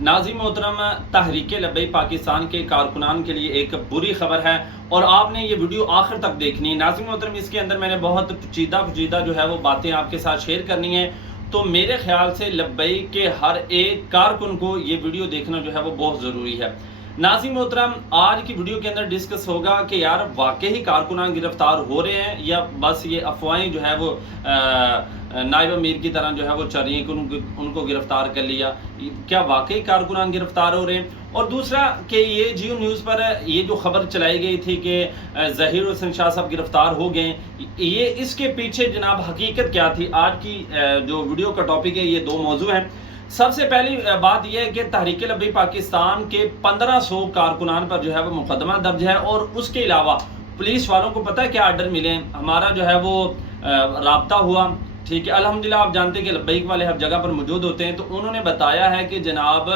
नाज़रीन मोहतरम, तहरीक लब्बैक पाकिस्तान के कारकुनान के लिए एक बुरी खबर है और आपने ये वीडियो आखिर तक देखनी है। नाज़रीन मोहतरम, इसके अंदर मैंने बहुत पेचीदा जो है वो बातें आपके साथ शेयर करनी है। तो मेरे ख्याल से लब्बैक के हर एक कारकुन को ये वीडियो देखना जो है वो बहुत ज़रूरी है। नाज़रीन मोहतरम, आज की वीडियो के अंदर डिस्कस होगा कि यार वाकई ही कारकुनान गिरफ्तार हो रहे हैं या बस ये अफवाहें जो है वो नायब अमीर की तरह जो है वो चल रही हैं कि उनको गिरफ्तार कर लिया। क्या वाकई कारकुनान गिरफ्तार हो रहे हैं? और दूसरा कि ये जियो न्यूज़ पर ये जो खबर चलाई गई थी कि ज़हीर हुसैन शाह साहब गिरफ्तार हो गए, ये इसके पीछे जनाब हकीकत क्या थी? आज की जो वीडियो का टॉपिक है, ये दो मौजू हैं। सबसे पहली बात यह है कि तहरीक लब्बैक पाकिस्तान के 1500 कारकुनान पर जो है वो मुकदमा दर्ज है और उसके अलावा पुलिस वालों को पता है क्या आर्डर मिले। हमारा जो है वो राब्ता हुआ, ठीक है, अल्हम्दुलिल्लाह। आप जानते हैं कि लब्बैक वाले हर जगह पर मौजूद होते हैं, तो उन्होंने बताया है कि जनाब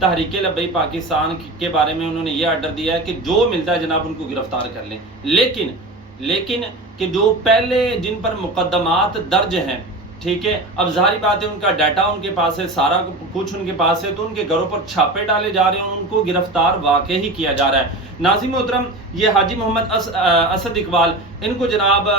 तहरीक लब्बैक पाकिस्तान के बारे में उन्होंने ये आर्डर दिया है कि जो मिलता है जनाब उनको गिरफ्तार कर लें। लेकिन कि जो पहले जिन पर मुकदमात दर्ज हैं, ठीक है, अब जाहिर बात है उनका डाटा उनके पास है, सारा कुछ उनके पास है, तो उनके घरों पर छापे डाले जा रहे हैं, उनको गिरफ्तार वाकई ही किया जा रहा है। नाज़रीन मोहतरम, ये हाजी मोहम्मद असद इकबाल, इनको जनाब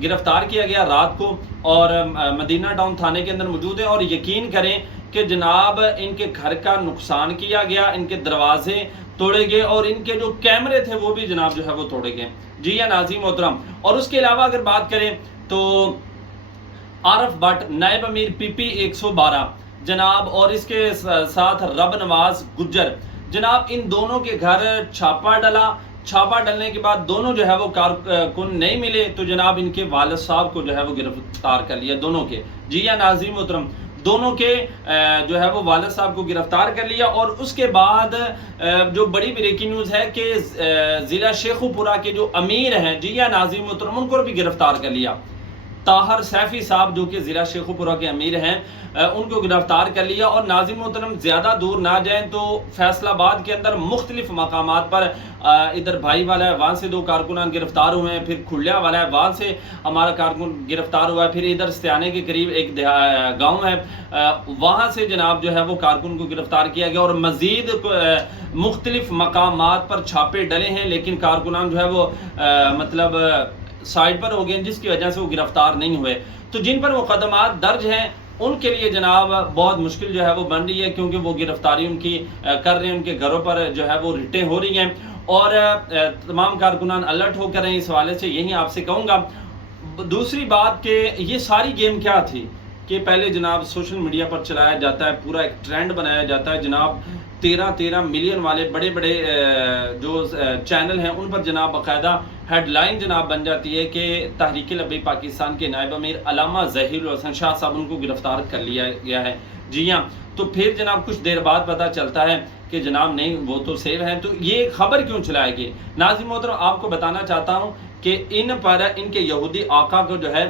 गिरफ्तार किया गया रात को और मदीना टाउन थाने के अंदर मौजूद है। और यकीन करें कि जनाब इनके घर का नुकसान किया गया, इनके दरवाजे तोड़े गए और इनके जो कैमरे थे वो भी जनाब जो है वो तोड़े गए। जी हाँ नाज़रीन मोहतरम, और उसके अलावा अगर बात करें तो आरफ भट्ट, नायब अमीर पीपी 112 जनाब, और इसके साथ रब नवाज गुज्जर जनाब, इन दोनों के घर छापा डलने के बाद दोनों जो है वो कारकुन नहीं मिले, तो जनाब इनके वालिद साहब को जो है वो गिरफ्तार कर लिया, दोनों के। जी हाँ नाज़रीन मोहतरम, दोनों के जो है वो वालिद साहब को गिरफ्तार कर लिया। और उसके बाद जो बड़ी ब्रेकिंग न्यूज़ है कि ज़िला शेखुपुरा के जो अमीर हैं, जी हाँ नाज़रीन मोहतरम, उनको भी गिरफ्तार कर लिया। ताहर सैफी साहब जो कि ज़िला शेखुपुरा के अमीर हैं, उनको गिरफ्तार कर लिया। और नाज़रीन मोहतरम, ज़्यादा दूर ना जाएं तो फैसलाबाद के अंदर मुख्तलिफ मकामात पर इधर भाई वाला है, वहाँ से 2 कारकुनान गिरफ्तार हुए हैं, फिर खुलिया वाला है, वहाँ से हमारा कारकुन गिरफ्तार हुआ है, फिर इधर स्त्याने के करीब एक गाँव है, वहाँ से जनाब जो है वो कारकुन को गिरफ्तार किया गया। और मज़ीद मुख्तलिफ मकामात पर छापे डले हैं, लेकिन कारकुनान जो है वो मतलब साइड पर हो गए, जिसकी वजह से वो गिरफ्तार नहीं हुए। तो जिन पर मुकदमात दर्ज हैं उनके लिए जनाब बहुत मुश्किल जो है वो बन रही है, क्योंकि वो गिरफ्तारी उनकी कर रहे हैं, उनके घरों पर जो है वो रिटें हो रही हैं और तमाम कारकुनान अलर्ट होकर रहे हैं। इस हवाले से यही आपसे कहूँगा। दूसरी बात कि ये सारी गेम क्या थी कि पहले जनाब सोशल मीडिया पर चलाया जाता है, पूरा एक ट्रेंड बनाया जाता है जनाब, 13 मिलियन वाले बड़े बड़े जो चैनल हैं उन पर जनाब बाकायदा हेडलाइन जनाब बन जाती है कि तहरीक लब्बैक पाकिस्तान के नायब अमीर अल्लामा ज़हीर हुसैन शाह साहब उनको गिरफ्तार कर लिया गया है। जी हाँ, तो फिर जनाब कुछ देर बाद पता चलता है कि जनाब नहीं, वो तो सेव हैं। तो ये खबर क्यों चलाई गई? नाज़रीन मोहतरम, आपको बताना चाहता हूँ कि इन पर इनके यहूदी आका को जो है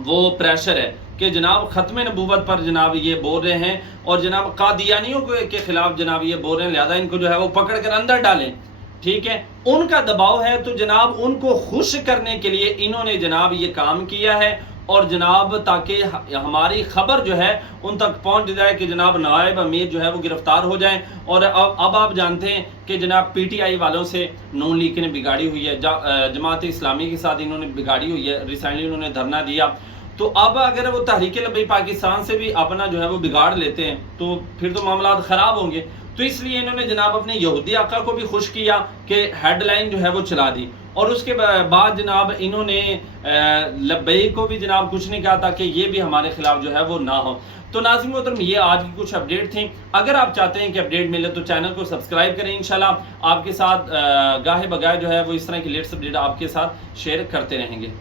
वो प्रेशर है कि जनाब ख़त्म नबूवत पर जनाब ये बोल रहे हैं और जनाब कादियानियों के खिलाफ जनाब ये बोल रहे हैं, लिहाजा इनको जो है वो पकड़ कर अंदर डालें, ठीक है, उनका दबाव है। तो जनाब उनको खुश करने के लिए इन्होंने जनाब ये काम किया है और जनाब ताकि हमारी खबर जो है उन तक पहुंच जाए कि जनाब नायब अमीर जो है वो गिरफ्तार हो जाएं। और अब आप जानते हैं कि जनाब पीटीआई वालों से नून लीग ने बिगाड़ी हुई है, जमात इस्लामी के साथ इन्होंने बिगाड़ी हुई है, रिसेंटली उन्होंने धरना दिया। तो अब अगर वो तहरीक लब्बैक पाकिस्तान से भी अपना जो है वो बिगाड़ लेते हैं तो फिर तो मामला ख़राब होंगे। तो इसलिए इन्होंने जनाब अपने यहूदी आका को भी खुश किया कि हेडलाइन जो है वो चला दी, और उसके बाद जनाब इन्होंने लब्बैक को भी जनाब कुछ नहीं कहा ताकि ये भी हमारे खिलाफ जो है वो ना हो। तो नाज़रीन मोहतरम, ये आज की कुछ अपडेट थी। अगर आप चाहते हैं कि अपडेट मिले तो चैनल को सब्सक्राइब करें। इंशाल्लाह आपके साथ गाहे बगाए जो है वो इस तरह की लेटेस्ट अपडेट आपके साथ शेयर करते रहेंगे।